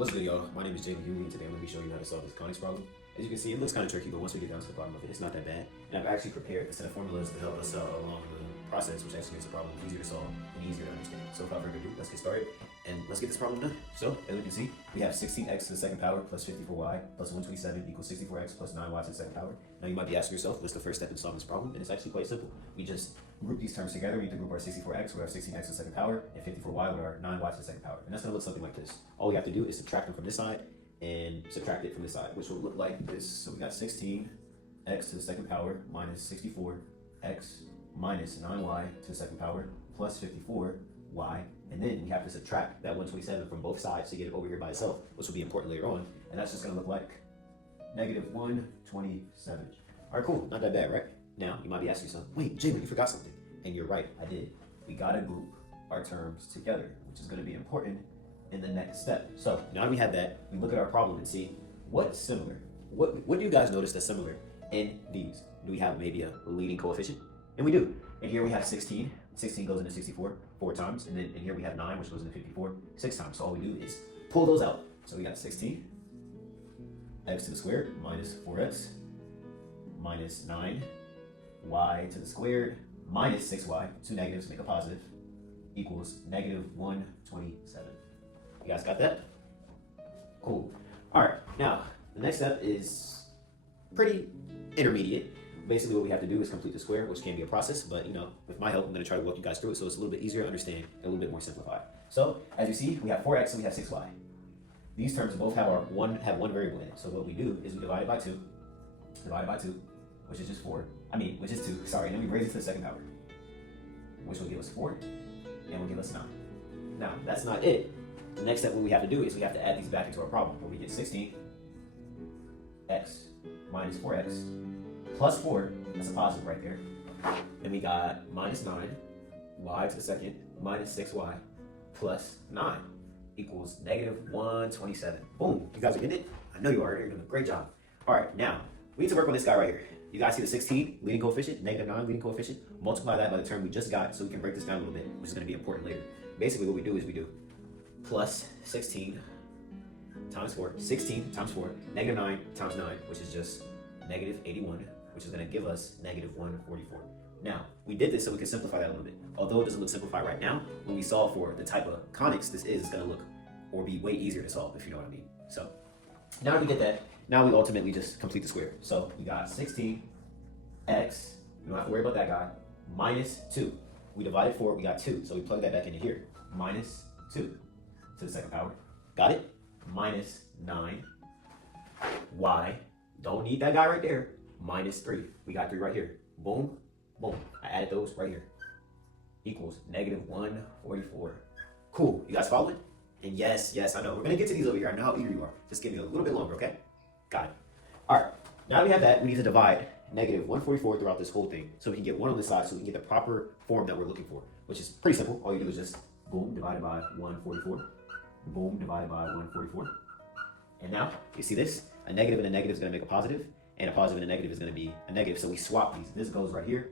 What's good, y'all? My name is Jaden Huey, and today I'm going to be showing you how to solve this Conics problem. As you can see, it looks kind of tricky, but once we get down to the bottom of it, it's not that bad. And I've actually prepared a set of formulas to help us along the process, which actually makes the problem easier to solve and easier to understand. So without further ado, let's get started, and let's get this problem done. So, as we can see, we have 16x to the second power plus 54y plus 127 equals 64x plus 9y to the second power. Now you might be asking yourself, what's the first step in solving this problem? And it's actually quite simple. We just group these terms together. We need to group our 64x with our 16x to the second power and 54y with our 9y to the second power. And that's going to look something like this. All we have to do is subtract them from this side and subtract it from this side, which will look like this. So we got 16x to the second power minus 64x minus 9y to the second power plus 54y, and then we have to subtract that 127 from both sides to get it over here by itself, which will be important later on, and that's just going to look like negative 127. All right, cool, not that bad, right? Now you might be asking yourself, wait, Jalen, you forgot something. And you're right, I did. We gotta group our terms together, which is going to be important in the next step. So now that we have that, we look at our problem and see what's similar. What do you guys notice that's similar in these? Do we have maybe a leading coefficient? And we do. And here we have 16. 16 goes into 64 4 times. And then here we have 9, which goes into 54 6 times. So all we do is pull those out. So we got 16 x to the squared minus 4x minus 9 y to the squared minus 6y, two negatives make a positive, equals negative 127. You guys got that? Cool. All right, now the next step is pretty intermediate. Basically what we have to do is complete the square, which can be a process, but with my help, I'm going to try to walk you guys through it so it's a little bit easier to understand and a little bit more simplified. So as you see, we have 4x and we have 6y. These terms both have one variable in it. So what we do is we divide it by 2, which is just 4. Which is 2, sorry, and then we raise it to the second power, which will give us 4 and will give us 9. Now, that's not it. The next step what we have to do is we have to add these back into our problem, where we get 16x minus 4x plus 4, that's a positive right there. Then we got minus 9y to the second minus 6y plus 9 equals negative 127. Boom, you guys are getting it? I know you are, you're doing a great job. All right, now, we need to work on this guy right here. You guys see the 16 leading coefficient, negative 9 leading coefficient? Multiply that by the term we just got so we can break this down a little bit, which is going to be important later. Basically what we do is we do plus 16 times 4, 16 times 4, negative 9 times 9, which is just negative 81, which is going to give us negative 144. Now, we did this so we can simplify that a little bit. Although it doesn't look simplified right now, when we solve for the type of conics this is, it's going to look or be way easier to solve, if you know what I mean. So, now that we get that, now we ultimately just complete the square. So, we got 16x, we don't have to worry about that guy, minus 2. We divided 4, we got 2, so we plug that back into here. Minus 2 to the second power. Got it? Minus 9. Y, don't need that guy right there. Minus 3. We got 3 right here. Boom, boom. I added those right here. Equals negative 144. Cool. You guys following? And yes, I know. We're going to get to these over here. I know how eager you are. Just give me a little bit longer, okay? Got it. All right. Now that we have that, we need to divide negative 144 throughout this whole thing so we can get 1 on this side so we can get the proper form that we're looking for, which is pretty simple. All you do is just boom, divided by 144. Boom, divided by 144. And now, you see this? A negative and a negative is going to make a positive, and a positive and a negative is going to be a negative. So we swap these. This goes right here,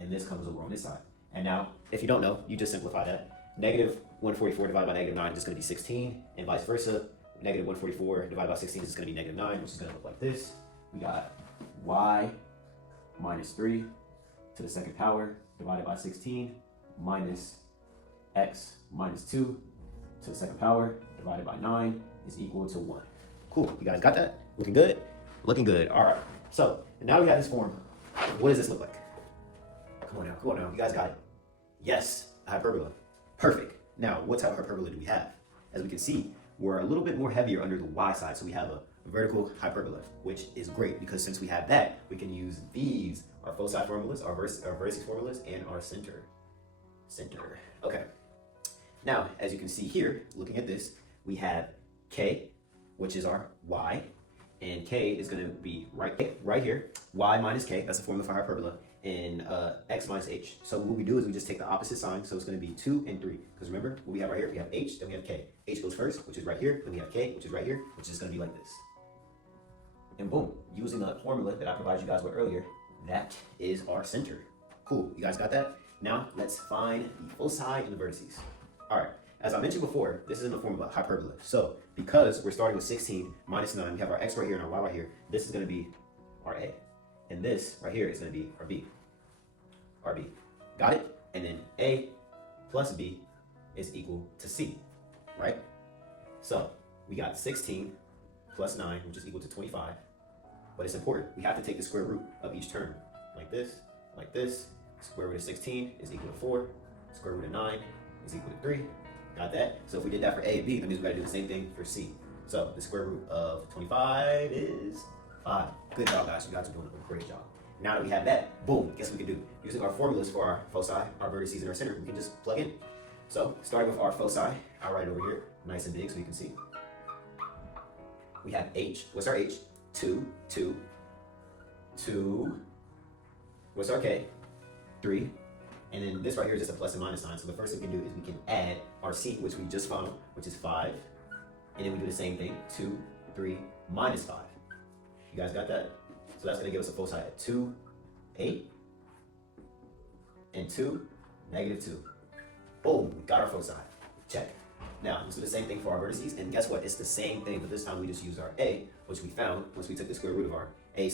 and this comes over on this side. And now, if you don't know, you just simplify that. Negative 144 divided by negative 9 is just going to be 16, and vice versa. Negative 144 divided by 16 is just going to be negative 9, which is going to look like this. We got y minus 3 to the second power divided by 16 minus x minus 2 to the second power divided by 9 is equal to 1. Cool, you guys got that? Looking good? Looking good. All right, so now we have this form. What does this look like? Come on now, you guys got it. Yes, a hyperbola. Perfect. Now, what type of hyperbola do we have? As we can see, we're a little bit more heavier under the y side, so we have a vertical hyperbola, which is great because since we have that, we can use these, our foci formulas, our vertices formulas, and our center. Okay. Now, as you can see here, looking at this, we have k, which is our y, and k is going to be right here, y minus k, that's the formula for hyperbola, and x minus h. So what we do is we just take the opposite sign, so it's going to be 2 and 3, because remember, what we have right here, we have h, then we have k. H goes first, which is right here, then we have k, which is right here, which is going to be like this. And boom, using the formula that I provided you guys with earlier, that is our center. Cool, you guys got that? Now, let's find the foci and the vertices. All right, as I mentioned before, this is in the form of a hyperbola. So because we're starting with 16 minus 9, we have our x right here and our y right here. This is going to be our a. And this right here is going to be our b. Our b. Got it? And then a plus b is equal to c, right? So we got 16 plus 9, which is equal to 25. But it's important. We have to take the square root of each term. Like this, like this. Square root of 16 is equal to 4. Square root of 9 is equal to 3. Got that? So if we did that for A and B, that means we gotta do the same thing for C. So the square root of 25 is 5. Good job, guys. You guys are doing a great job. Now that we have that, boom, guess what we can do? Using our formulas for our foci, our vertices, and our center, we can just plug in. So starting with our foci, I'll write it over here, nice and big so you can see. We have H. What's our H? 2, 2, 2. What's our K? 3. And then this right here is just a plus and minus sign. So the first thing we can do is we can add our C, which we just found, which is 5. And then we do the same thing, 2, 3, minus 5. You guys got that? So that's gonna give us a foci at 2, 8, and 2, -2. Boom, we got our foci. Check. Now, let's do the same thing for our vertices. And guess what? It's the same thing, but this time we just use our A, which we found once we took the square root of our A.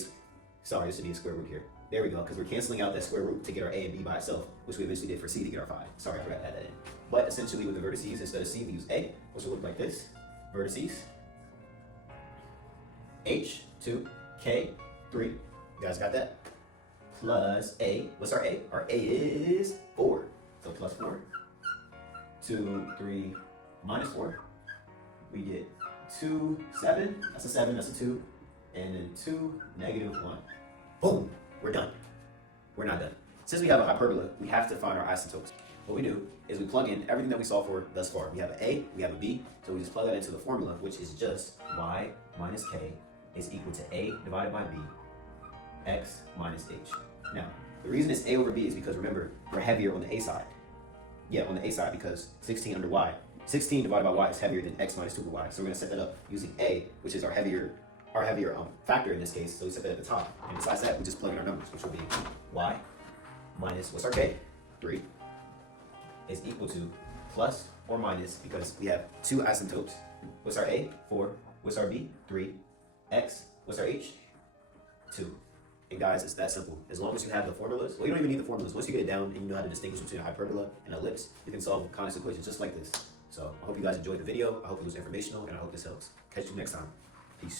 Sorry, this should be a square root here. There we go, because we're canceling out that square root to get our A and B by itself, which we eventually did for C to get our 5. Sorry, I forgot to add that in. But essentially with the vertices, instead of C, we use A, which will look like this. Vertices. H, 2, K, 3. You guys got that? Plus A. What's our A? Our A is 4. So plus 4. 2, 3, minus 4. We get 2, 7. That's a 7, that's a 2. And then 2, -1. Boom. We're done. We're not done. Since we have a hyperbola, we have to find our asymptotes. What we do is we plug in everything that we solved for thus far. We have an A, we have a B, so we just plug that into the formula, which is just y minus k is equal to A divided by B, x minus h. Now, the reason it's A over B is because remember, we're heavier on the A side. Yeah, on the A side because 16 under y. 16 divided by y is heavier than x minus 2 over y. So we're gonna set that up using A, which is our heavier factor in this case, so we set that at the top. And besides that, we just plug in our numbers, which will be y minus, what's our k? 3 is equal to plus or minus, because we have two asymptotes. What's our A? 4. What's our B? 3. X. What's our H? 2. And guys, it's that simple. As long as you have the formulas, well, you don't even need the formulas. Once you get it down and you know how to distinguish between a hyperbola and an ellipse, you can solve Conics equations just like this. So I hope you guys enjoyed the video. I hope it was informational, and I hope this helps. Catch you next time. Peace.